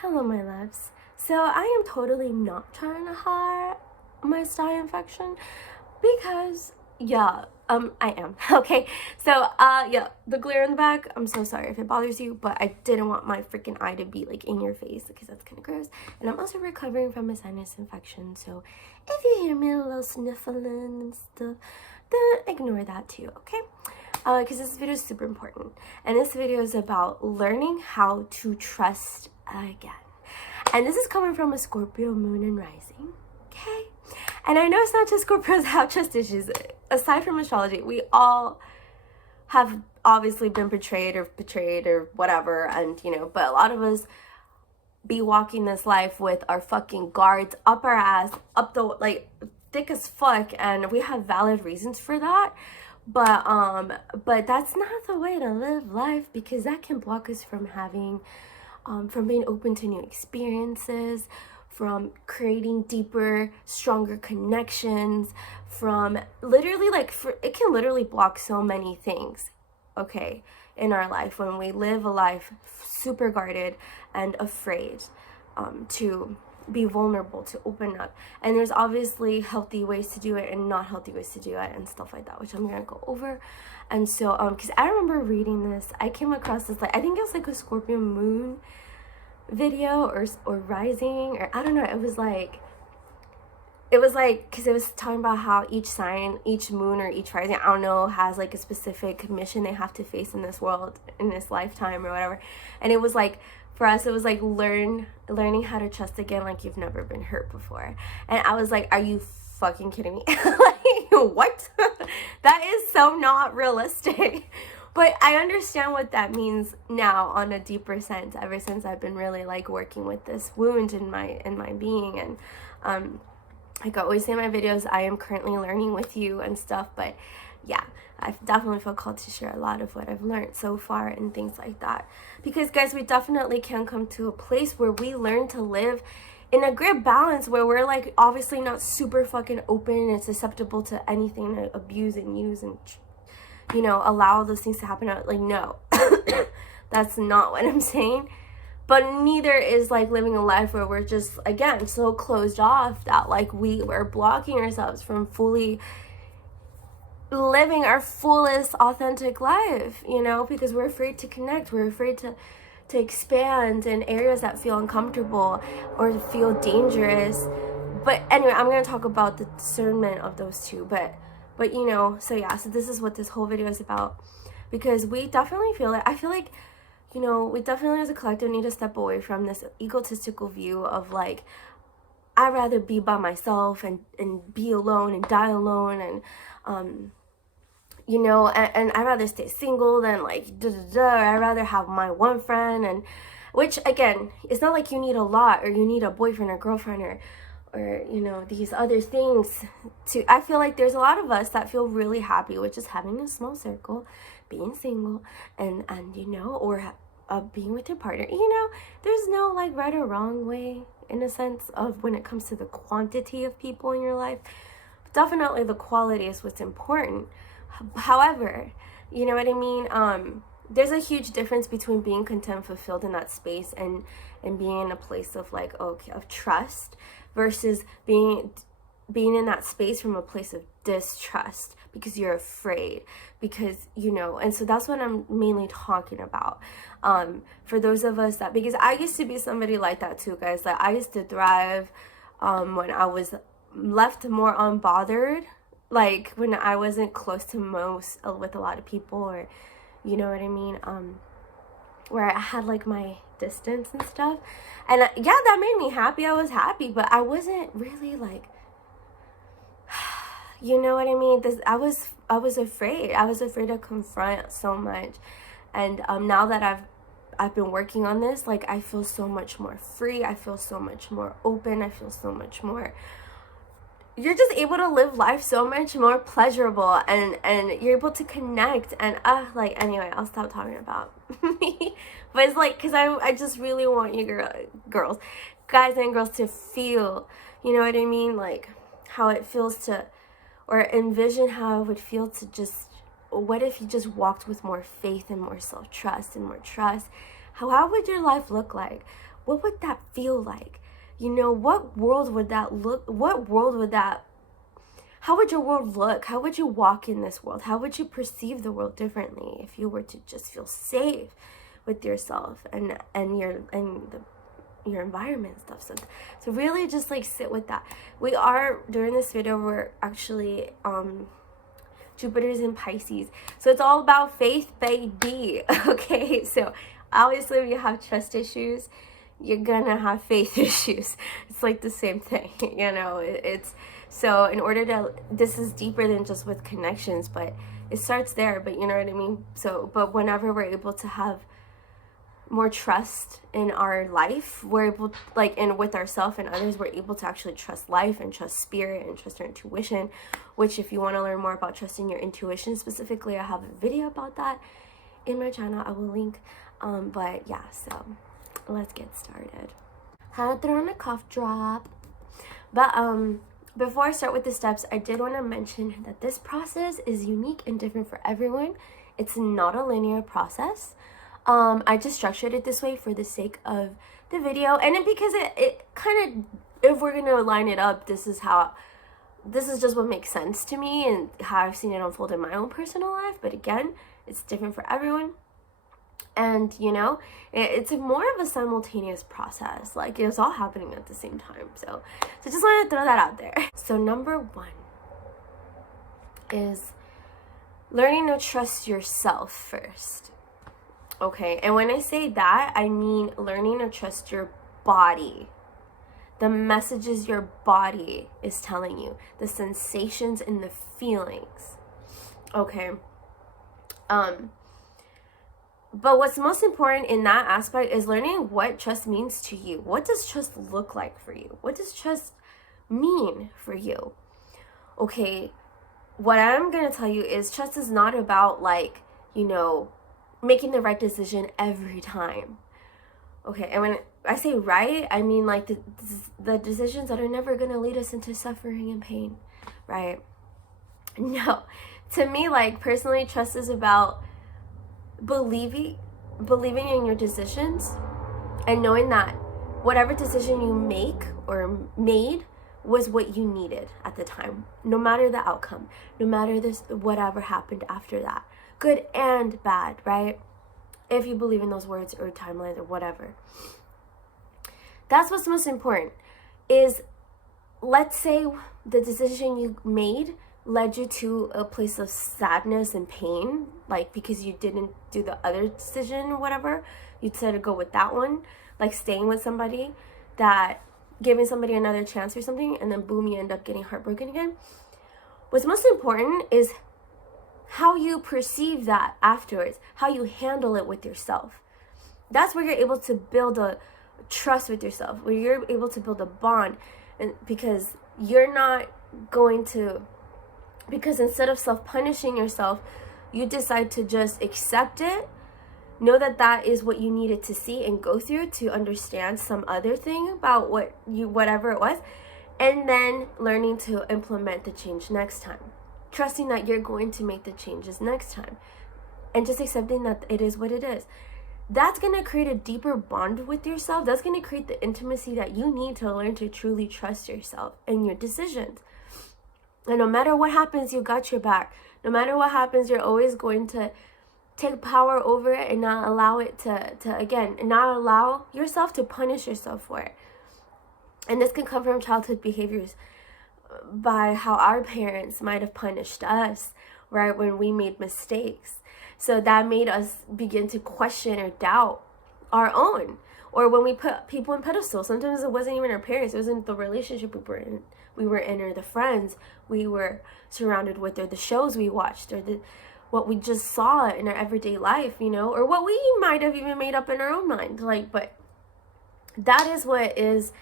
Hello, my loves. So I am totally not trying to hide my stye infection because, I am. Okay, so, the glare in the back, I'm so sorry if it bothers you, but I didn't want my freaking eye to be, like, in your face because that's kind of gross. And I'm also recovering from a sinus infection, so if you hear me a little sniffling and stuff, then ignore that too, okay? Because this video is super important. And this video is about learning how to trust again. And this is coming from a Scorpio moon and rising, okay? And I know it's not just Scorpios that have trust issues. Aside from astrology, we all have obviously been betrayed or whatever, and but a lot of us be walking this life with our fucking guards up our ass, up the, like, thick as fuck, and we have valid reasons for that. But that's not the way to live life, because that can block us from having, from being open to new experiences, from creating deeper, stronger connections, from literally, it can literally block so many things, okay, in our life when we live a life super guarded and afraid to be vulnerable, to open up. And there's obviously healthy ways to do it and not healthy ways to do it and stuff like that, which I'm gonna go over. And so because I remember reading this, I came across this, like, I think it was like a Scorpio moon video or rising, or I don't know, it was like because it was talking about how each sign, each moon or each rising, I don't know, has like a specific mission they have to face in this world, in this lifetime or whatever. And it was like, for us, it was like learning how to trust again like you've never been hurt before. And I was like, are you fucking kidding me? Like, what? That is so not realistic. But I understand what that means now on a deeper sense, ever since I've been really like working with this wound in my being. And like I always say in my videos, I am currently learning with you and stuff. But yeah, I definitely feel called to share a lot of what I've learned so far and things like that. Because guys, we definitely can come to a place where we learn to live in a great balance, where we're like obviously not super fucking open and susceptible to anything to abuse and use and allow those things to happen. Like, no, that's not what I'm saying. But neither is like living a life where we're just, again, so closed off that like we are blocking ourselves from fully living our fullest authentic life, because we're afraid to connect, we're afraid to expand in areas that feel uncomfortable or feel dangerous. But anyway, I'm going to talk about the discernment of those two, but so this is what this whole video is about, because we definitely I feel like we definitely as a collective need to step away from this egotistical view of like, I'd rather be by myself and be alone and die alone, and and I'd rather stay single than like I'd rather have my one friend. And which, again, it's not like you need a lot or you need a boyfriend or girlfriend or these other things I feel like there's a lot of us that feel really happy with just having a small circle, being single, and or being with your partner. There's no like right or wrong way, in a sense, of when it comes to the quantity of people in your life. Definitely the quality is what's important. However, you know what I mean, there's a huge difference between being content, fulfilled in that space, and being in a place of like, okay, of trust, versus being in that space from a place of distrust because you're afraid, because and so that's what I'm mainly talking about. For those of us that, because I used to be somebody like that too, guys. Like, I used to thrive when I was left more unbothered, like when I wasn't close to with a lot of people, or you know what I mean, where I had like my distance and stuff. And yeah, that made me happy. I was happy, but I wasn't really like, you know what I mean? I was afraid. I was afraid to confront so much. And now that I've been working on this, like, I feel so much more free. I feel so much more open. I feel so much more, you're just able to live life so much more pleasurable, and you're able to connect. And like, anyway, I'll stop talking about me. But it's like, because I just really want you girls, guys and girls, to feel, you know what I mean, like how it feels to, or envision how it would feel to just, what if you just walked with more faith and more self-trust and more trust? How would your life look like? what would that feel like? You know, what world would that look, how would your world look? How would you walk in this world? How would you perceive the world differently if you were to just feel safe with yourself and your environment and stuff? So really just like sit with that. We are, during this video, we're actually Jupiter's in Pisces, so it's all about faith, baby. Okay, so obviously if you have trust issues, you're gonna have faith issues. It's like the same thing, you know. It's so in order to, this is deeper than just with connections, but it starts there, but you know what I mean. So but whenever we're able to have more trust in our life, we're able, like, and with ourselves and others, we're able to actually trust life and trust spirit and trust our intuition, which if you want to learn more about trusting your intuition specifically, I have a video about that in my channel. I will link. But yeah, so let's get started. Had to throw in a cough drop. But before I start with the steps, I did want to mention that this process is unique and different for everyone. It's not a linear process. I just structured it this way for the sake of the video, and then because it kind of, if we're gonna line it up, this is just what makes sense to me and how I've seen it unfold in my own personal life. But again, it's different for everyone, and you know, it's more of a simultaneous process. Like, it's all happening at the same time. So just wanted to throw that out there. So number 1 is learning to trust yourself first. Okay, and when I say that, I mean learning to trust your body. The messages your body is telling you, the sensations and the feelings. Okay. But what's most important in that aspect is learning what trust means to you. What does trust look like for you? What does trust mean for you? Okay, what I'm going to tell you is trust is not about, like, you know, making the right decision every time. Okay, and when I say right, I mean like the decisions that are never going to lead us into suffering and pain, right? No, to me, like, personally, trust is about believing in your decisions and knowing that whatever decision you make or made was what you needed at the time, no matter the outcome, no matter whatever happened after that, good and bad, right? If you believe in those words or timelines or whatever. That's what's most important. Is, let's say the decision you made led you to a place of sadness and pain, like because you didn't do the other decision or whatever, you decided to go with that one, like staying with somebody, that giving somebody another chance or something, and then boom, you end up getting heartbroken again. What's most important is how you perceive that afterwards, how you handle it with yourself. That's where you're able to build a trust with yourself, where you're able to build a bond, and because you're not going to, because instead of self-punishing yourself, you decide to just accept it, know that that is what you needed to see and go through to understand some other thing about whatever it was, and then learning to implement the change next time, trusting that you're going to make the changes next time, and just accepting that it is what it is. That's going to create a deeper bond with yourself. That's going to create the intimacy that you need to learn to truly trust yourself and your decisions. And no matter what happens, you got your back. No matter what happens, you're always going to take power over it and not allow it not allow yourself to punish yourself for it. And this can come from childhood behaviors, by how our parents might have punished us, right, when we made mistakes. So that made us begin to question or doubt our own. Or when we put people in pedestals, sometimes it wasn't even our parents, it wasn't the relationship we were in, or the friends we were surrounded with, or the shows we watched, or what we just saw in our everyday life, you know, or what we might have even made up in our own mind. Like, but that is what is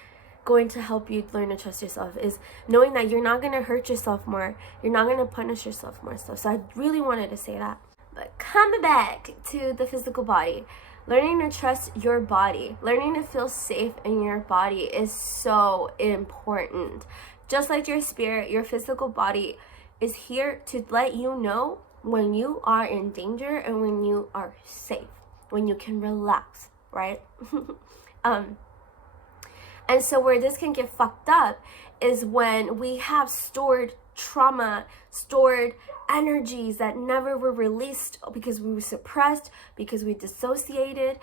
going to help you learn to trust yourself, is knowing that you're not going to hurt yourself more, you're not going to punish yourself more stuff. So I really wanted to say that. But coming back to the physical body, learning to trust your body, learning to feel safe in your body is so important. Just like your spirit, your physical body is here to let you know when you are in danger and when you are safe, when you can relax, right? And so where this can get fucked up is when we have stored trauma, stored energies that never were released because we were suppressed, because we dissociated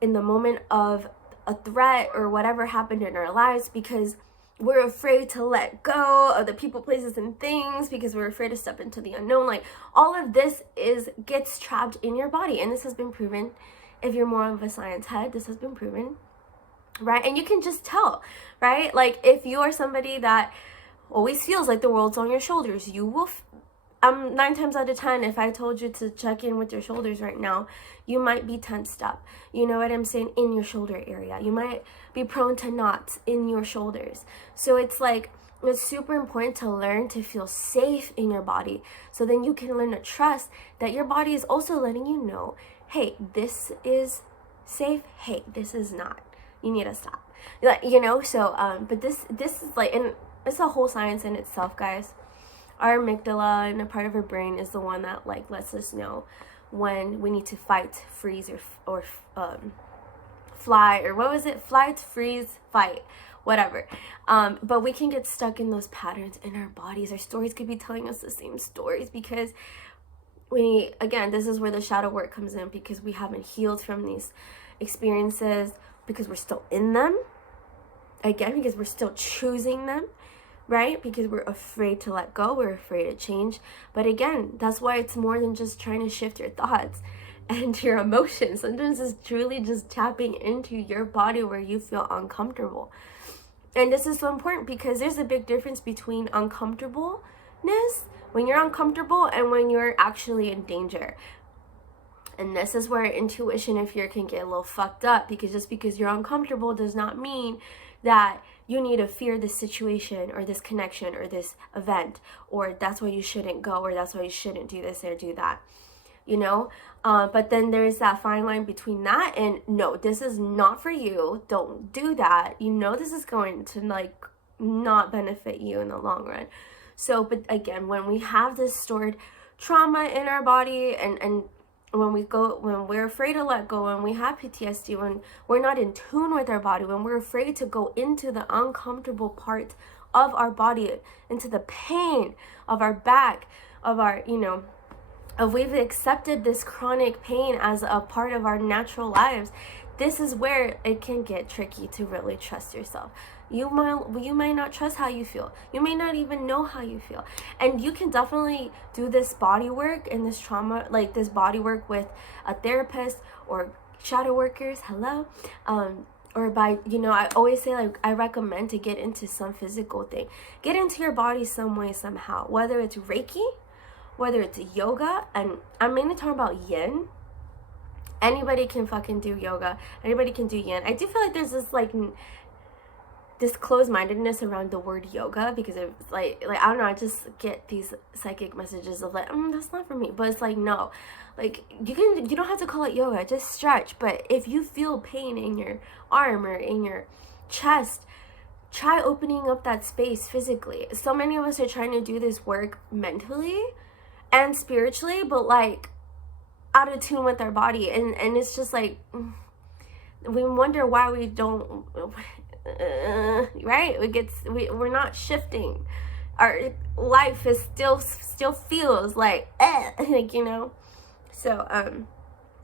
in the moment of a threat or whatever happened in our lives, because we're afraid to let go of the people, places, and things, because we're afraid to step into the unknown. Like, all of this gets trapped in your body, and this has been proven. If you're more of a science head, this has been proven, right? And you can just tell, right? Like, if you are somebody that always feels like the world's on your shoulders, you will 9 times out of 10, if I told you to check in with your shoulders right now, you might be tensed up. You know what I'm saying? In your shoulder area. You might be prone to knots in your shoulders. So it's like, it's super important to learn to feel safe in your body. So then you can learn to trust that your body is also letting you know, hey, this is safe. Hey, this is not. You need to stop. You know, so, but this is like, and it's a whole science in itself, guys. Our amygdala and a part of our brain is the one that like lets us know when we need to fight, freeze, or fly, or what was it? Flight, freeze, fight, whatever. But we can get stuck in those patterns in our bodies. Our stories could be telling us the same stories because again, this is where the shadow work comes in, because we haven't healed from these experiences, because we're still in them. Again, because we're still choosing them. Right? Because we're afraid to let go, we're afraid to change. But again, that's why it's more than just trying to shift your thoughts and your emotions. Sometimes it's truly just tapping into your body where you feel uncomfortable. And this is so important because there's a big difference between uncomfortableness, when you're uncomfortable, and when you're actually in danger. And this is where intuition and fear can get a little fucked up, because just because you're uncomfortable does not mean that you need to fear this situation or this connection or this event, or that's why you shouldn't go, or that's why you shouldn't do this or do that, you know? But then there's that fine line between that and, no, this is not for you, don't do that, you know, this is going to like not benefit you in the long run. So, but again, when we have this stored trauma in our body, and when we're afraid to let go, when we have PTSD, when we're not in tune with our body, when we're afraid to go into the uncomfortable part of our body, into the pain of our back, of our, you know, if we've accepted this chronic pain as a part of our natural lives, this is where it can get tricky to really trust yourself. You might not trust how you feel. You may not even know how you feel. And you can definitely do this body work and this trauma, like this body work, with a therapist or shadow workers, hello, or by, you know, I always say, like, I recommend to get into some physical thing. Get into your body some way, somehow, whether it's Reiki, whether it's yoga, and I'm mainly talking about yin. Anybody can fucking do yoga. Anybody can do yin. I do feel like there's this closed-mindedness around the word yoga, because it's like I don't know, I just get these psychic messages of like, that's not for me. But it's like, no, like you don't have to call it yoga, just stretch. But if you feel pain in your arm or in your chest, try opening up that space physically. So many of us are trying to do this work mentally and spiritually, but like out of tune with our body, and it's just like we wonder why we don't right? We're not shifting. Our life is still feels like like, you know. So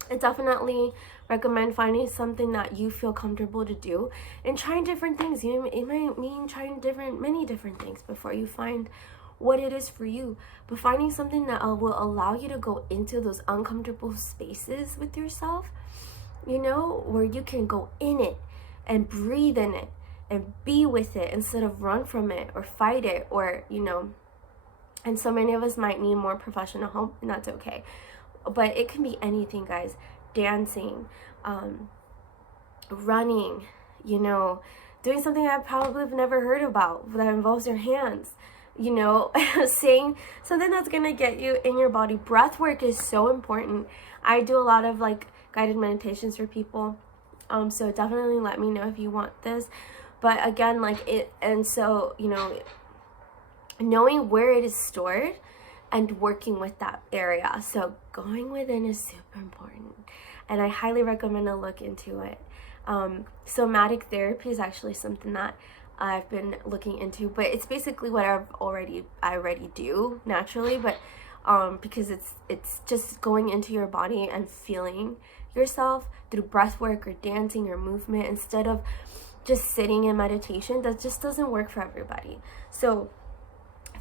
I definitely recommend finding something that you feel comfortable to do and trying different things. You know, it might mean trying many different things before you find what it is for you, but finding something that will allow you to go into those uncomfortable spaces with yourself, you know, where you can go in it and breathe in it and be with it instead of run from it or fight it, or, you know. And so many of us might need more professional help, and that's okay. But it can be anything, guys. Dancing, running, you know, doing something I probably have never heard about that involves your hands, you know, saying something that's gonna get you in your body. Breath work is so important. I do a lot of like guided meditations for people, so definitely let me know if you want this. But again, like it, and so, you know, knowing where it is stored and working with that area. So going within is super important, and I highly recommend to look into it. Somatic therapy is actually something that I've been looking into, but it's basically what I already do naturally, but because it's just going into your body and feeling yourself through breath work or dancing or movement instead of just sitting in meditation. That just doesn't work for everybody. So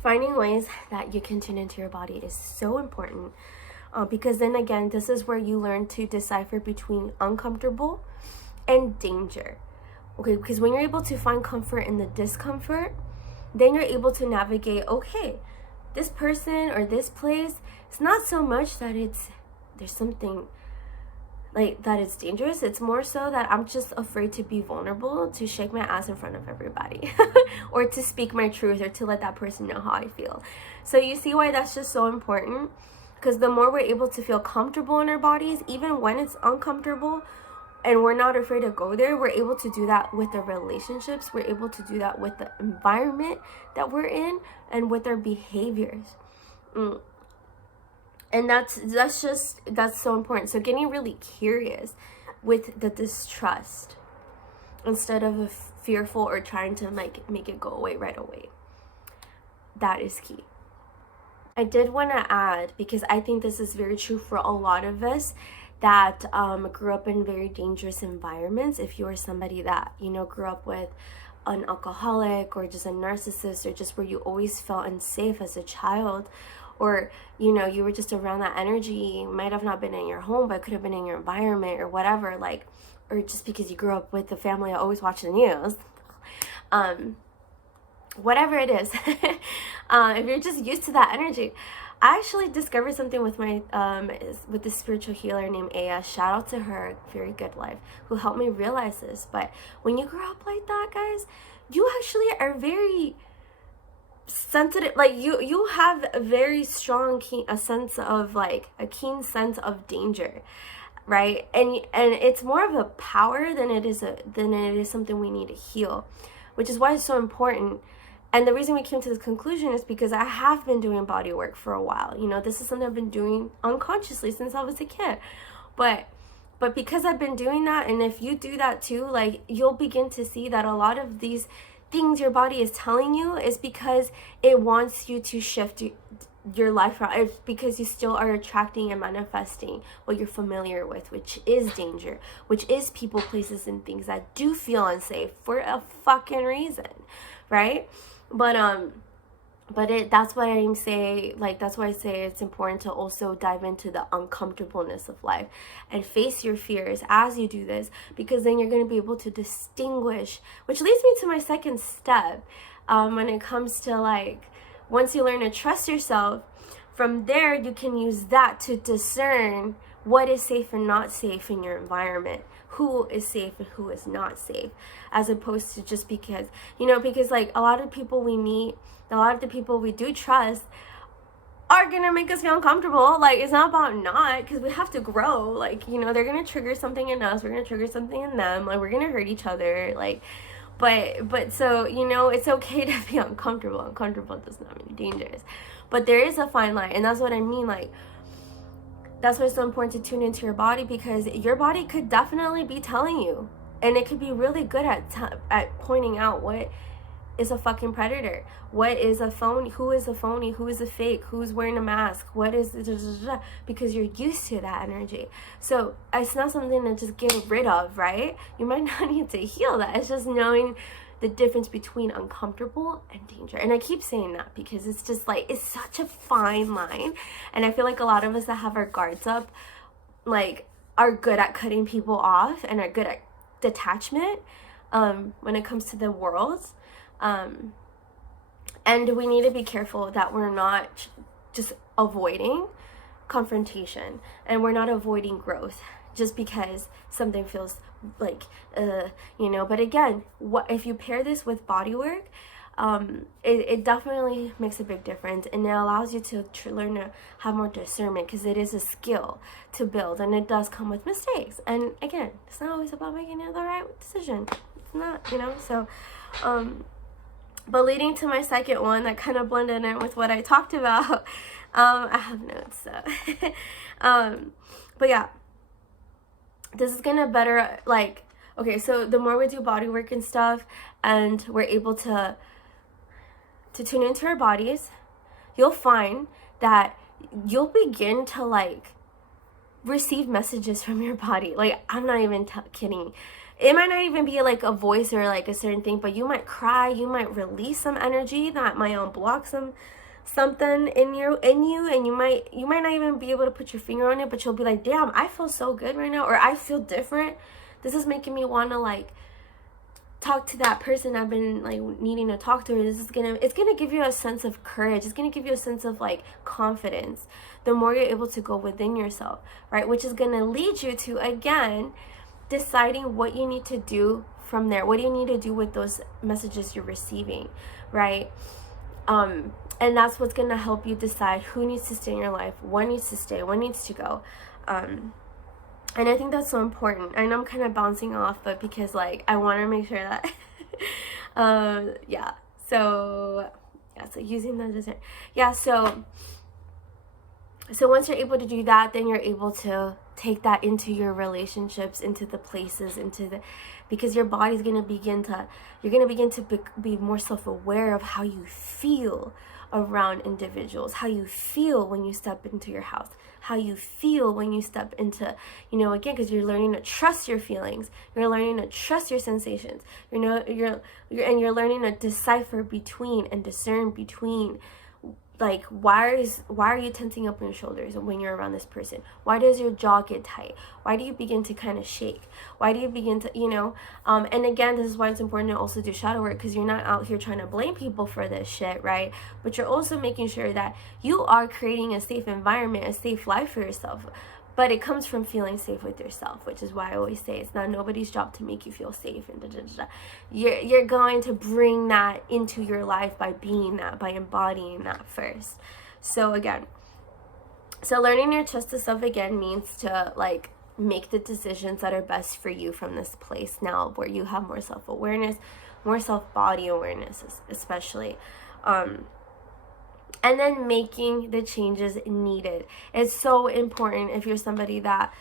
finding ways that you can tune into your body is so important, because then again, this is where you learn to decipher between uncomfortable and danger. Okay, because when you're able to find comfort in the discomfort, then you're able to navigate, okay, this person or this place, it's not so much that there's something like that it's dangerous. It's more so that I'm just afraid to be vulnerable, to shake my ass in front of everybody or to speak my truth, or to let that person know how I feel. So you see why that's just so important, because the more we're able to feel comfortable in our bodies, even when it's uncomfortable, and we're not afraid to go there, we're able to do that with the relationships, we're able to do that with the environment that we're in, and with our behaviors. And that's so important. So getting really curious with the distrust instead of fearful or trying to make it go away right away. That is key. I did want to add, because I think this is very true for a lot of us that grew up in very dangerous environments. If you are somebody that, grew up with an alcoholic or just a narcissist, or just where you always felt unsafe as a child, or you were just around that energy, might have not been in your home, but could have been in your environment or whatever, like, or just because you grew up with the family that always watched the news, whatever it is. If you're just used to that energy, I actually discovered something with my with this spiritual healer named Imaya. Shout out to her, very good life, who helped me realize this. But when you grow up like that, guys, you actually are very sensitive. Like you have a very strong a keen sense of danger, right? And it's more of a power than it is something we need to heal, which is why it's so important. And the reason we came to this conclusion is because I have been doing body work for a while. This is something I've been doing unconsciously since I was a kid. But because I've been doing that, and if you do that too, like, you'll begin to see that a lot of these things your body is telling you is because it wants you to shift your life around. It's because you still are attracting and manifesting what you're familiar with, which is danger, which is people, places, and things that do feel unsafe for a fucking reason, right? That's why I say, that's why I say it's important to also dive into the uncomfortableness of life and face your fears as you do this, because then you're going to be able to distinguish, which leads me to my second step, when it comes to once you learn to trust yourself, from there you can use that to discern what is safe and not safe in your environment, who is safe and who is not safe, as opposed to just because, because a lot of people we meet, a lot of the people we do trust are gonna make us feel uncomfortable. It's not about not, because we have to grow. They're gonna trigger something in us, we're gonna trigger something in them, we're gonna hurt each other, but so, it's okay to be uncomfortable. Uncomfortable does not mean dangerous, but there is a fine line, and that's what I mean. That's why it's so important to tune into your body, because your body could definitely be telling you, and it could be really good at pointing out what is a fucking predator, what is a phony, who is a phony, who is a fake, who's wearing a mask, what is because you're used to that energy. So it's not something to just get rid of, right? You might not need to heal that. It's just knowing the difference between uncomfortable and danger. And I keep saying that because it's just it's such a fine line, and I feel like a lot of us that have our guards up are good at cutting people off and are good at detachment when it comes to the world, and we need to be careful that we're not just avoiding confrontation, and we're not avoiding growth just because something feels but again, what if you pair this with body work, it definitely makes a big difference, and it allows you to learn to have more discernment, because it is a skill to build, and it does come with mistakes. And again, it's not always about making the right decision. It's not, so but leading to my second one that kind of blended in with what I talked about, I have notes, so but yeah, this is gonna better Okay, so the more we do body work and stuff, and we're able to tune into our bodies, you'll find that you'll begin to like receive messages from your body. Like, I'm not even kidding. It might not even be like a voice or like a certain thing, but you might cry, you might release some energy that might unblock something in you, and you might not even be able to put your finger on it, but you'll be like, damn, I feel so good right now, or I feel different. This is making me want to like talk to that person I've been like needing to talk to. It's gonna give you a sense of courage. It's gonna give you a sense of like confidence the more you're able to go within yourself, right? Which is gonna lead you to, again, deciding what you need to do from there. What do you need to do with those messages you're receiving, right? And that's what's gonna help you decide who needs to stay in your life, what needs to stay, what needs to go. And I think that's so important. I know I'm kind of bouncing off, but because like I want to make sure that so using that, so once you're able to do that, then you're able to take that into your relationships, into the places, because your body's going to begin to be more self-aware of how you feel around individuals, how you feel when you step into your house, how you feel when you step into, again, because you're learning to trust your feelings, you're learning to trust your sensations, you're learning to decipher between and discern between, like, why are you tensing up in your shoulders when you're around this person? Why does your jaw get tight? Why do you begin to kind of shake? Why do you begin to, and again, this is why it's important to also do shadow work, because you're not out here trying to blame people for this shit, right? But you're also making sure that you are creating a safe environment, a safe life for yourself. But it comes from feeling safe with yourself, which is why I always say it's not nobody's job to make you feel safe. And You're going to bring that into your life by being that, by embodying that first. So again, learning your trust to self again means to like make the decisions that are best for you from this place now, where you have more self-awareness, more self-body awareness, especially. And then making the changes needed. It's so important if you're somebody that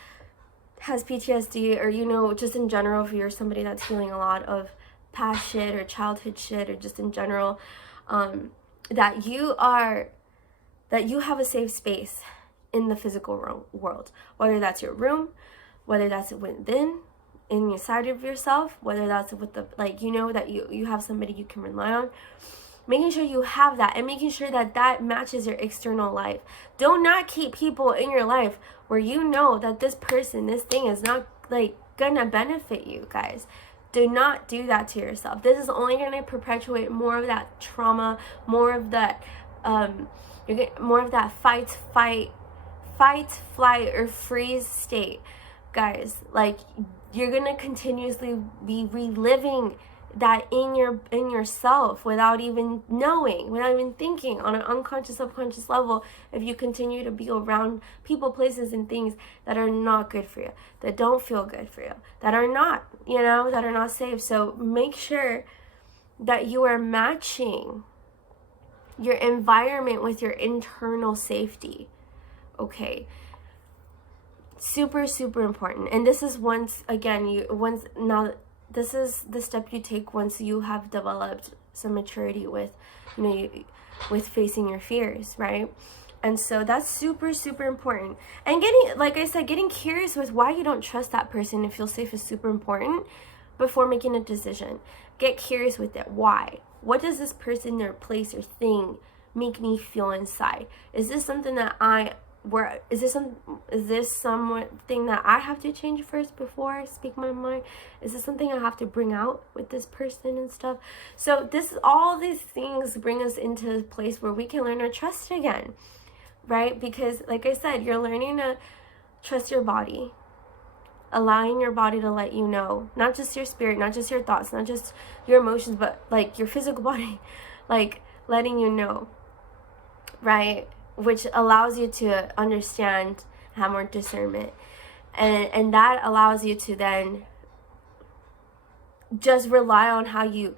has PTSD, or, just in general, if you're somebody that's feeling a lot of past shit or childhood shit, or just in general, that you have a safe space in the physical world, whether that's your room, whether that's within, in your side of yourself, whether that's with the, like, that you have somebody you can rely on. Making sure you have that, and making sure that matches your external life. Do not keep people in your life where that this person, this thing is not like gonna benefit you, guys. Do not do that to yourself. This is only gonna perpetuate more of that trauma, more of that fight, flight, or freeze state, guys. Like, you're gonna continuously be reliving that in yourself without even knowing, without even thinking, on an unconscious, subconscious level, if you continue to be around people, places, and things that are not good for you, that don't feel good for you, that are not, that are not safe. So make sure that you are matching your environment with your internal safety. Okay. Super, super important. And this is this is the step you take once you have developed some maturity with, with facing your fears, right? And so that's super, super important. And getting curious with why you don't trust that person and feel safe is super important before making a decision. Get curious with it. Why? What does this person or place or thing make me feel inside? Is this something that is this something that I have to change first before I speak my mind? Is this something I have to bring out with this person and stuff? So all these things bring us into a place where we can learn to trust again, right? Because like I said, you're learning to trust your body, allowing your body to let you know, not just your spirit, not just your thoughts, not just your emotions, but like your physical body, like letting you know, right? Which allows you to understand, have more discernment, and that allows you to then just rely on how you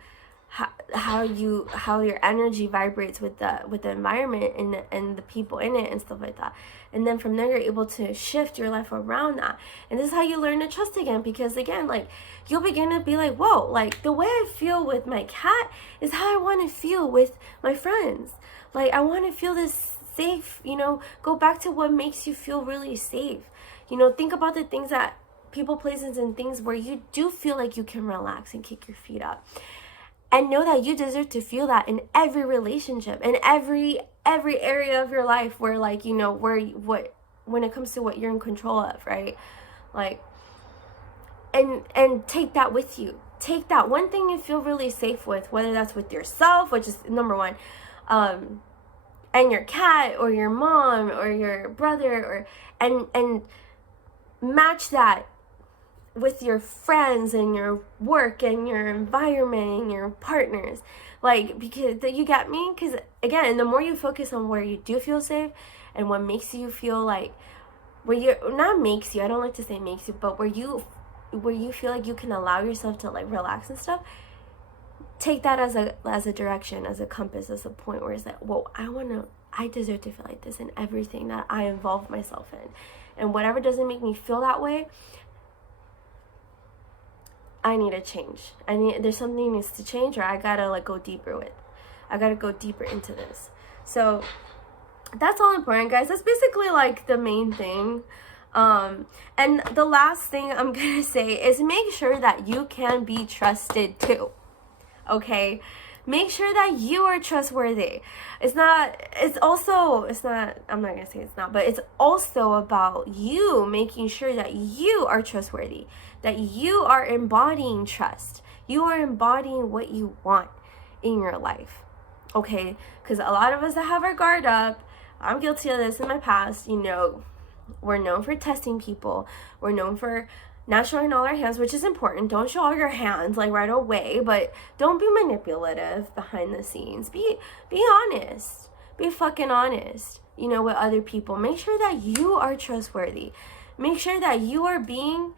how your energy vibrates with the environment and the people in it and stuff like that. And then from there, you're able to shift your life around that. And this is how you learn to trust again, because again, like, you'll begin to be like, whoa, like, the way I feel with my cat is how I want to feel with my friends. Like, I want to feel this safe, you know. Go back to what makes you feel really safe. You know, think about the things that people, places, and things where you do feel like you can relax and kick your feet up. And know that you deserve to feel that in every relationship, in every area of your life where, like, you know, when it comes to what you're in control of, right? Like, and take that with you. Take that one thing you feel really safe with, whether that's with yourself, which is number one, and your cat or your mom or your brother, or and match that with your friends and your work and your environment and your partners. Like, because you get me? Because again, the more you focus on where you do feel safe and what makes you feel like, where you're not makes you, I don't like to say makes you, but where you feel like you can allow yourself to, like, relax and stuff, take that as a direction, as a compass, as a point where it's like, whoa, I deserve to feel like this in everything that I involve myself in. And whatever doesn't make me feel that way, I need to change. There's something needs to change, or I gotta, like, go deeper into this. So that's all important, guys. That's basically, like, the main thing. And the last thing I'm gonna say is make sure that you can be trusted too. Okay? Make sure that you are trustworthy. I'm not gonna say it's not, but it's also about you making sure that you are trustworthy, that you are embodying trust. You are embodying what you want in your life. Okay? Because a lot of us that have our guard up, I'm guilty of this in my past, you know, we're known for testing people. We're known for not showing all our hands, which is important. Don't show all your hands, like, right away, but don't be manipulative behind the scenes. Be honest. Be fucking honest, you know, with other people. Make sure that you are trustworthy. Make sure that you are being...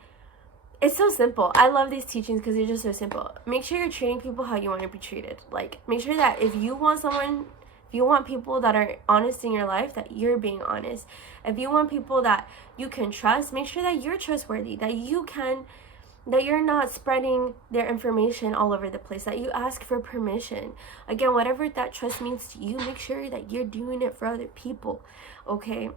It's so simple. I love these teachings because they're just so simple. Make sure you're treating people how you want to be treated. Like, make sure that if you want people that are honest in your life, that you're being honest. If you want people that you can trust, make sure that you're trustworthy, that you're not spreading their information all over the place, that you ask for permission. Again, whatever that trust means to you, make sure that you're doing it for other people, okay?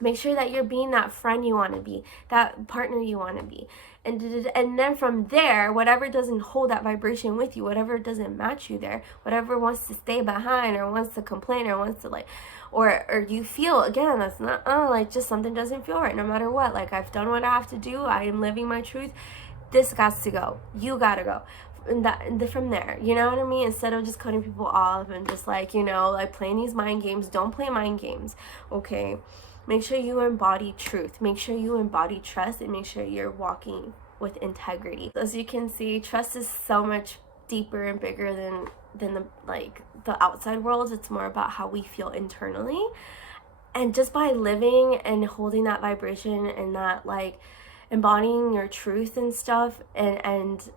Make sure that you're being that friend you want to be, that partner you want to be. And then from there, whatever doesn't hold that vibration with you, whatever doesn't match you there, whatever wants to stay behind or wants to complain or wants to, like, or you feel, again, that's not, like, just something doesn't feel right no matter what. Like, I've done what I have to do. I am living my truth. This got to go. You got to go. And from there, you know what I mean? Instead of just cutting people off and just, like, you know, like, playing these mind games, don't play mind games, okay? Make sure you embody truth. Make sure you embody trust, and make sure you're walking with integrity. As you can see, trust is so much deeper and bigger than the outside world. It's more about how we feel internally. And just by living and holding that vibration and that, like, embodying your truth and stuff, and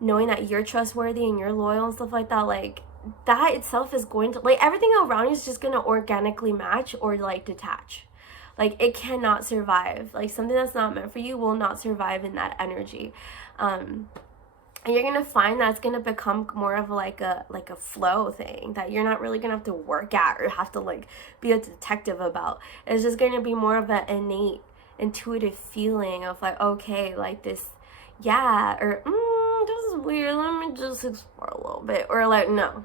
knowing that you're trustworthy and you're loyal and stuff like that, like, that itself is going to, like, everything around you is just going to organically match or, like, detach. Like, it cannot survive. Like, something that's not meant for you will not survive in that energy. And you're going to find that it's going to become more of like a flow thing that you're not really going to have to work at or have to, like, be a detective about. It's just going to be more of an innate, intuitive feeling of, like, okay, like, this, yeah, or this is weird, let me just explore a little bit. Or, like, no,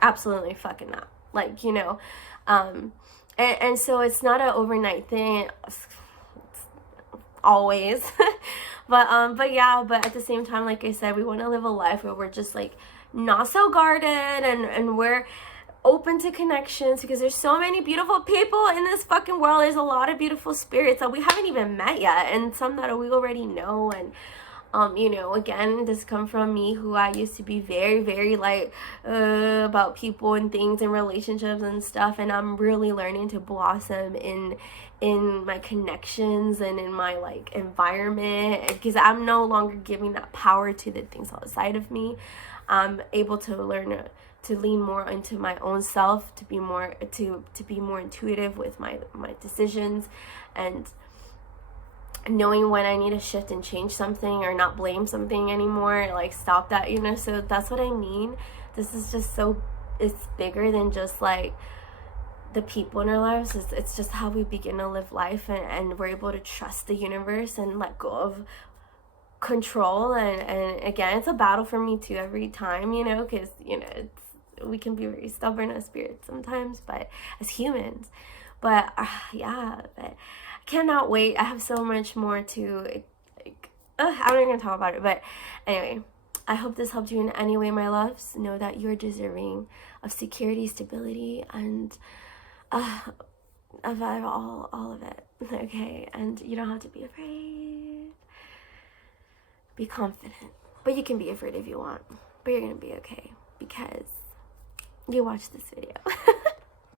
absolutely fucking not. Like, you know, and so it's not an overnight thing, always. but at the same time, like I said, we want to live a life where we're just, like, not so guarded, and we're open to connections, because there's so many beautiful people in this fucking world. There's a lot of beautiful spirits that we haven't even met yet, and some that we already know. And you know, again, this come from me, who I used to be very, very, like, about people and things and relationships and stuff, and I'm really learning to blossom in my connections and in my, like, environment, because I'm no longer giving that power to the things outside of me. I'm able to learn to lean more into my own self, to be more intuitive with my decisions, and knowing when I need to shift and change something, or not blame something anymore, like stop that, you know. So that's what I mean. This is just so, it's bigger than just like the people in our lives. It's just how we begin to live life, and we're able to trust the universe and let go of control. And again, it's a battle for me too every time, you know, because, you know, we can be very stubborn as spirits sometimes, but as humans. But yeah, but I cannot wait. I have so much more to like, I'm not gonna talk about it, but anyway, I hope this helped you in any way, my loves. Know that you're deserving of security, stability, and of all of it, okay? And you don't have to be afraid. Be confident. But you can be afraid if you want. But you're gonna be okay because you watched this video.